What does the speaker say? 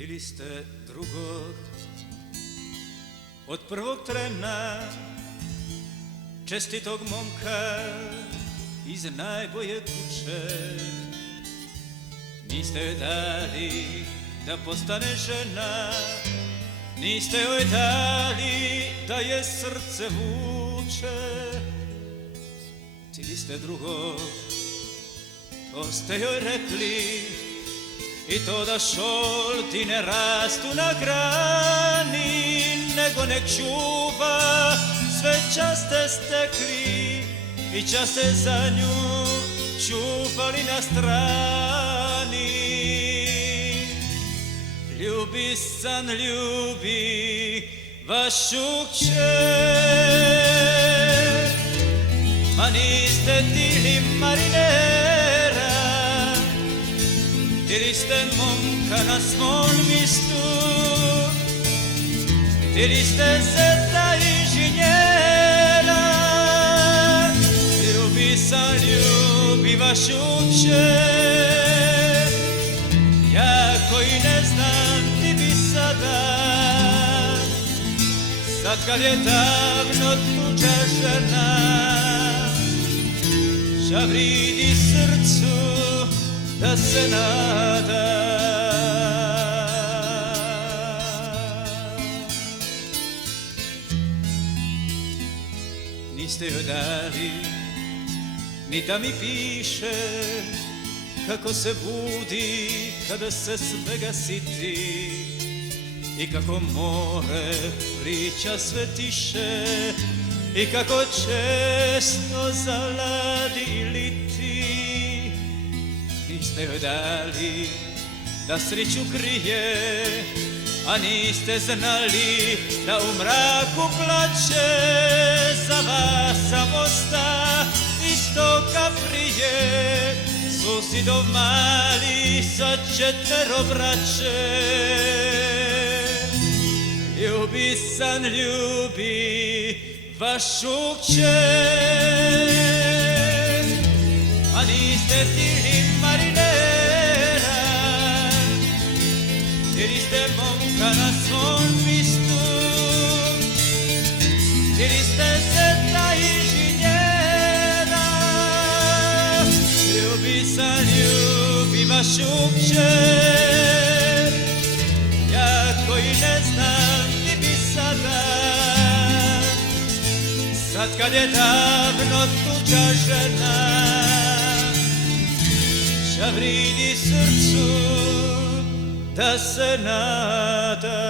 Vidjeli ste drugog od prvog trena, čestitog momka iz najbolje kuće. Niste joj dali da postane žena, niste joj dali da je srce vuče. Vidjeli ste drugog, to ste joj rekli, i to da šoldi ne rastu na grani, nego nek čuva sve časte stekli i časte za nju čuvali na strani. Ljubi san, ljubi vašu kćer, ma niste tili marinera, tili ste momka na svom mistu, tili ste zeta inženjera. Ljubi sam, ljubi vašu kćer, ja koji ne znam ti bi sada, sad kad je davno tuđa žena, žavridi srcu da se nada. Niste joj dali ni da mi piše kako se budi kada se svega siti i kako more priča sve tiše i kako često zaladi liti. Niste joj dali da sreću krije, a niste znali da u mraku plače. Za vas sam osta isto ka prije, susidov mali sa 4 braće. Ljubi san, ljubi vašu kćer, a niste tili marinera, tili ste momka na svom mistu, tili ste zeta inženjera. Ljubi san, ljubi vašu kćer, ja koji ne znam ti bi sada, sad kad je davno tuđa žena, žavridi srcu da se nada.